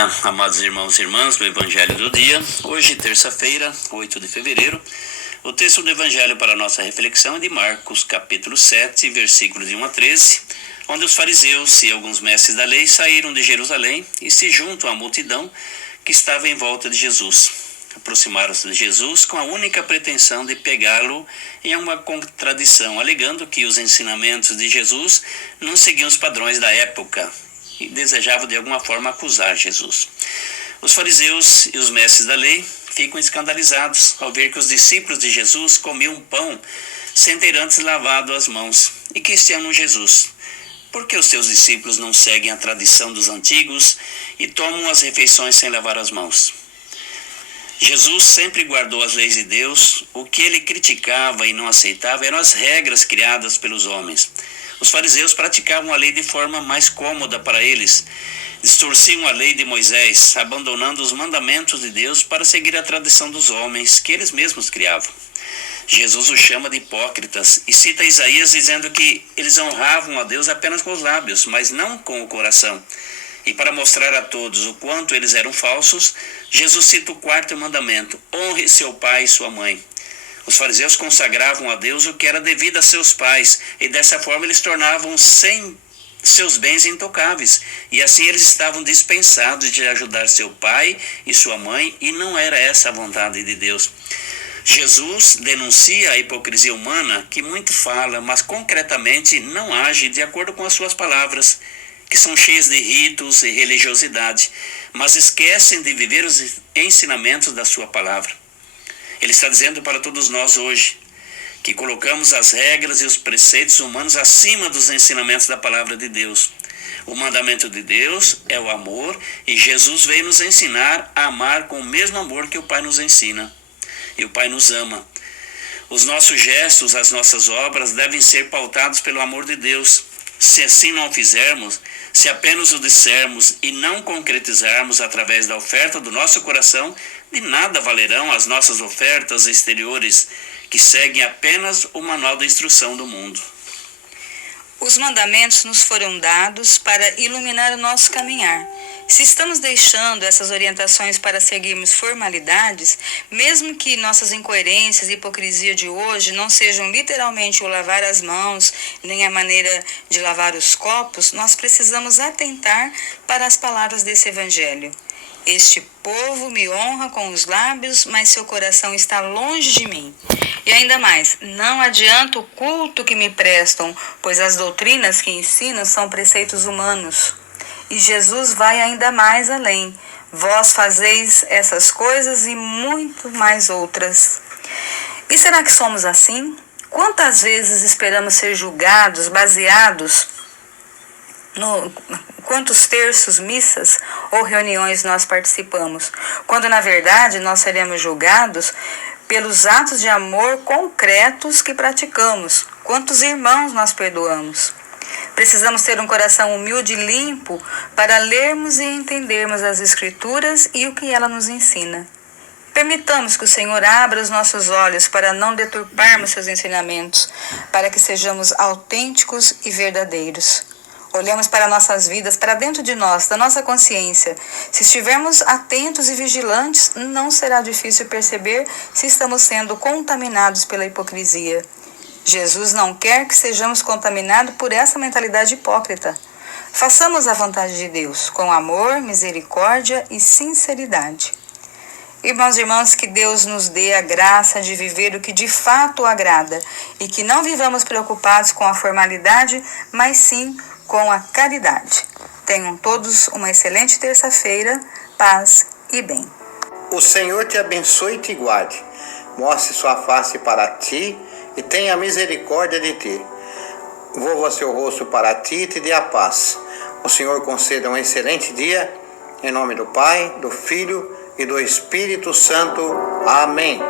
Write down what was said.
dia, amados irmãos e irmãs do Evangelho do Dia. Hoje, terça-feira, 8 de fevereiro, o texto do Evangelho para a nossa reflexão é de Marcos, capítulo 7, versículos de 1 a 13, onde os fariseus e alguns mestres da lei saíram de Jerusalém e se juntam à multidão que estava em volta de Jesus. Aproximaram-se de Jesus com a única pretensão de pegá-lo em uma contradição, alegando que os ensinamentos de Jesus não seguiam os padrões da época e desejavam de alguma forma acusar Jesus. Os fariseus e os mestres da lei ficam escandalizados ao ver que os discípulos de Jesus comiam pão sem ter antes lavado as mãos e questionam Jesus. Por que os seus discípulos não seguem a tradição dos antigos e tomam as refeições sem lavar as mãos? Jesus sempre guardou as leis de Deus. O que ele criticava e não aceitava eram as regras criadas pelos homens. Os fariseus praticavam a lei de forma mais cômoda para eles. Distorciam a lei de Moisés, abandonando os mandamentos de Deus para seguir a tradição dos homens que eles mesmos criavam. Jesus os chama de hipócritas e cita Isaías dizendo que eles honravam a Deus apenas com os lábios, mas não com o coração. E para mostrar a todos o quanto eles eram falsos, Jesus cita o quarto mandamento: honre seu pai e sua mãe. Os fariseus consagravam a Deus o que era devido a seus pais, e dessa forma eles tornavam seus bens intocáveis, e assim eles estavam dispensados de ajudar seu pai e sua mãe, e não era essa a vontade de Deus. Jesus denuncia a hipocrisia humana que muito fala, mas concretamente não age de acordo com as suas palavras, que são cheias de ritos e religiosidade, mas esquecem de viver os ensinamentos da sua palavra. Ele está dizendo para todos nós hoje que colocamos as regras e os preceitos humanos acima dos ensinamentos da palavra de Deus. O mandamento de Deus é o amor, e Jesus veio nos ensinar a amar com o mesmo amor que o Pai nos ensina. E o Pai nos ama. Os nossos gestos, as nossas obras devem ser pautados pelo amor de Deus. Se assim não fizermos, se apenas o dissermos e não concretizarmos através da oferta do nosso coração, de nada valerão as nossas ofertas exteriores, que seguem apenas o manual da instrução do mundo. Os mandamentos nos foram dados para iluminar o nosso caminhar. Se estamos deixando essas orientações para seguirmos formalidades, mesmo que nossas incoerências e hipocrisia de hoje não sejam literalmente o lavar as mãos, nem a maneira de lavar os copos, nós precisamos atentar para as palavras desse evangelho. Este povo me honra com os lábios, mas seu coração está longe de mim. E ainda mais, não adianta o culto que me prestam, pois as doutrinas que ensinam são preceitos humanos. E Jesus vai ainda mais além. Vós fazeis essas coisas e muito mais outras. E será que somos assim? Quantas vezes esperamos ser julgados, baseados no quantos terços, missas ou reuniões nós participamos, quando na verdade nós seremos julgados pelos atos de amor concretos que praticamos, quantos irmãos nós perdoamos. Precisamos ter um coração humilde e limpo para lermos e entendermos as Escrituras e o que ela nos ensina. Permitamos que o Senhor abra os nossos olhos para não deturparmos seus ensinamentos, para que sejamos autênticos e verdadeiros. Olhamos para nossas vidas, para dentro de nós, da nossa consciência. Se estivermos atentos e vigilantes, não será difícil perceber se estamos sendo contaminados pela hipocrisia. Jesus não quer que sejamos contaminados por essa mentalidade hipócrita. Façamos a vontade de Deus, com amor, misericórdia e sinceridade. Irmãos e irmãs, que Deus nos dê a graça de viver o que de fato o agrada e que não vivamos preocupados com a formalidade, mas sim com a caridade. Tenham todos uma excelente terça-feira, paz e bem. O Senhor te abençoe e te guarde. Mostre sua face para ti e tenha misericórdia de ti. Volva seu rosto para ti e te dê a paz. O Senhor conceda um excelente dia. Em nome do Pai, do Filho e do Espírito Santo. Amém.